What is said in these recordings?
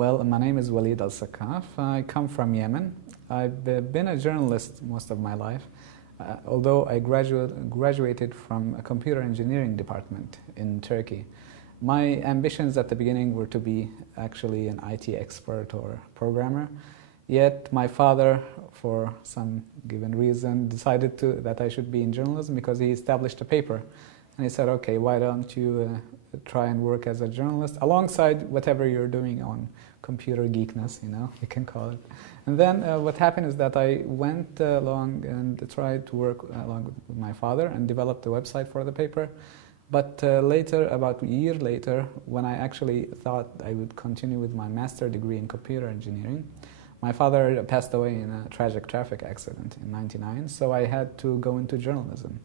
Well, my name is Walid Al Saqaf. I come from Yemen. I've been a journalist most of my life, although I graduated from a computer engineering department in Turkey. My ambitions at the beginning were to be actually an IT expert or programmer, yet my father, for some given reason, decided that I should be in journalism because he established a paper. And he said, okay, why don't you try and work as a journalist alongside whatever you're doing on computer geekness, you can call it. And then what happened is that I went along and tried to work along with my father and developed a website for the paper. But later, about a year later, when I actually thought I would continue with my master's degree in computer engineering, my father passed away in a tragic traffic accident in '99, so I had to go into journalism.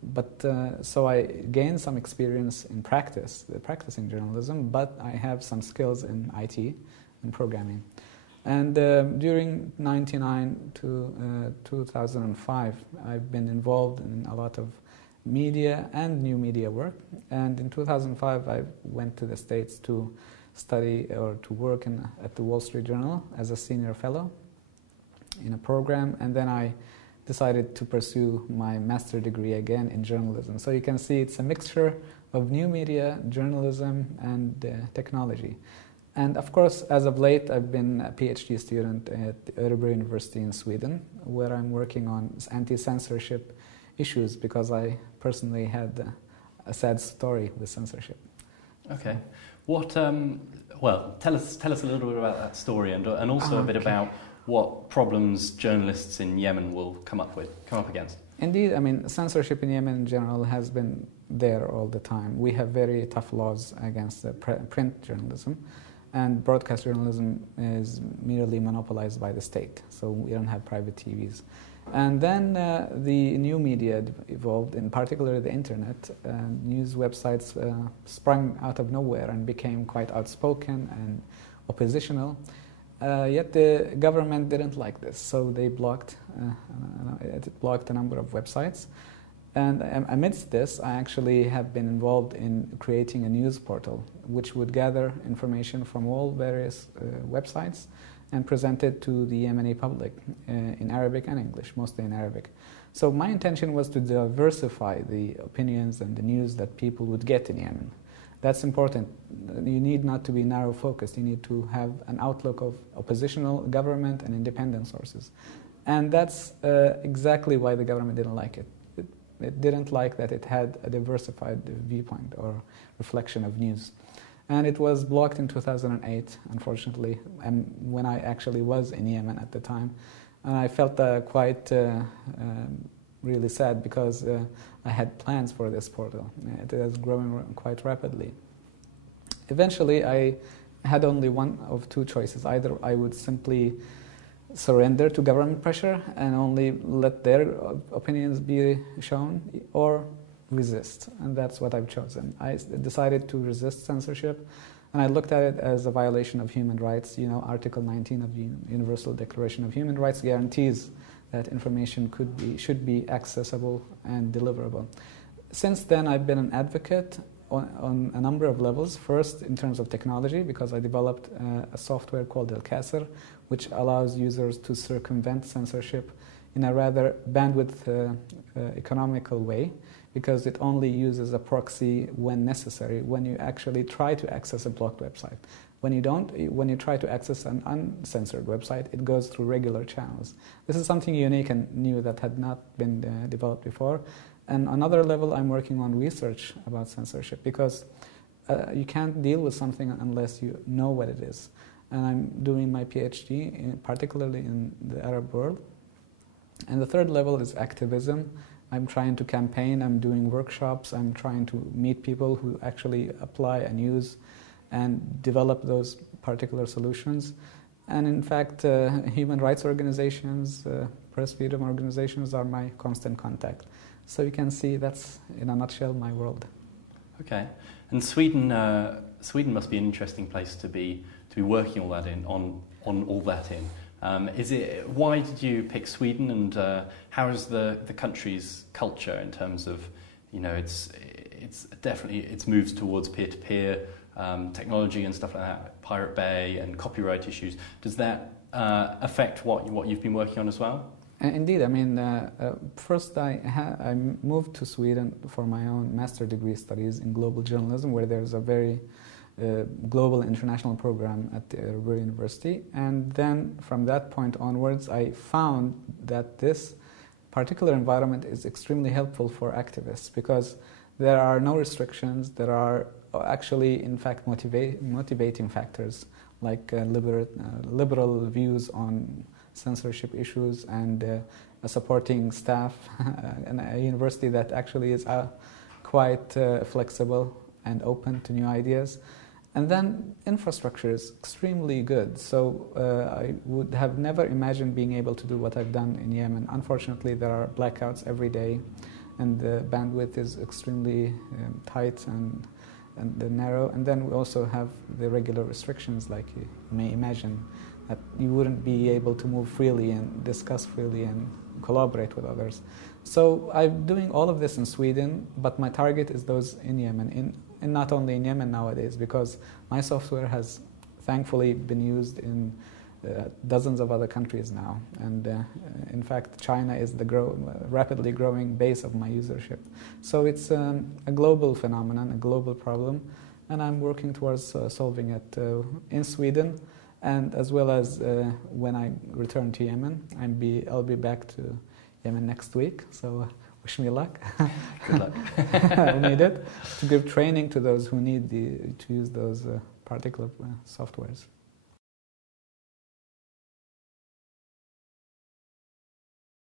But so I gained some experience in practicing journalism, but I have some skills in IT and programming. And during '99 to 2005, I've been involved in a lot of media and new media work. And in 2005, I went to the States to study or to work at the Wall Street Journal as a senior fellow in a program, and then I decided to pursue my master's degree again in journalism. So you can see it's a mixture of new media, journalism, and technology. And of course, as of late, I've been a PhD student at Örebro University in Sweden, where I'm working on anti-censorship issues because I personally had a sad story with censorship. Okay. What? Well, tell us a little bit about that story, and also a bit about what problems journalists in Yemen will come up against. Indeed, I mean, censorship in Yemen in general has been there all the time. We have very tough laws against print journalism, and broadcast journalism is merely monopolized by the state, so we don't have private TVs. And then the new media evolved, in particular the internet. News websites sprung out of nowhere and became quite outspoken and oppositional. Yet the government didn't like this, so they blocked a number of websites. And amidst this, I actually have been involved in creating a news portal, which would gather information from all various websites and present it to the Yemeni public in Arabic and English, mostly in Arabic. So my intention was to diversify the opinions and the news that people would get in Yemen. That's important. You need not to be narrow-focused. You need to have an outlook of oppositional government and independent sources. And that's exactly why the government didn't like it. It didn't like that it had a diversified viewpoint or reflection of news. And it was blocked in 2008, unfortunately, and when I actually was in Yemen at the time. And I felt quite really sad because I had plans for this portal. It was growing quite rapidly. Eventually, I had only one of two choices. Either I would simply surrender to government pressure and only let their opinions be shown, or resist, and that's what I've chosen. I decided to resist censorship, and I looked at it as a violation of human rights. Article 19 of the Universal Declaration of Human Rights guarantees that information should be accessible and deliverable. Since then, I've been an advocate on a number of levels. First, in terms of technology, because I developed a software called Al which allows users to circumvent censorship in a rather bandwidth economical way, because it only uses a proxy when necessary, when you actually try to access a blocked website. When you try to access an uncensored website, it goes through regular channels. This is something unique and new that had not been developed before. And another level, I'm working on research about censorship, because you can't deal with something unless you know what it is. And I'm doing my PhD, particularly in the Arab world. And the third level is activism. I'm trying to campaign, I'm doing workshops, I'm trying to meet people who actually apply and use and develop those particular solutions. And in fact, human rights organizations, press freedom organizations are my constant contact. So you can see that's, in a nutshell, my world. Okay. And Sweden must be an interesting place to be working all that in, on all that in. Why did you pick Sweden, and how is the country's culture in terms of, it's definitely, it's moves towards peer-to-peer technology and stuff like that, Pirate Bay and copyright issues. Does that affect what you've been working on as well? Indeed. I mean, first I moved to Sweden for my own master degree studies in global journalism, where there's a very global international program at the Örebro University. And then from that point onwards, I found that this particular environment is extremely helpful for activists because there are no restrictions. There are actually, in fact, motivating factors like liberal views on censorship issues and a supporting staff and a university that actually is quite flexible and open to new ideas. And then infrastructure is extremely good. So I would have never imagined being able to do what I've done in Yemen. Unfortunately, there are blackouts every day, and the bandwidth is extremely tight and narrow. And then we also have the regular restrictions, like you may imagine, that you wouldn't be able to move freely and discuss freely and collaborate with others. So I'm doing all of this in Sweden, but my target is those in Yemen, and not only in Yemen nowadays, because my software has thankfully been used in dozens of other countries now. And in fact, China is the rapidly growing base of my usership. So it's a global phenomenon, a global problem, and I'm working towards solving it in Sweden. And as well as when I return to Yemen, I'll be back to Yemen next week. So wish me luck. Good luck. I'll need it to give training to those who need to use those particular softwares.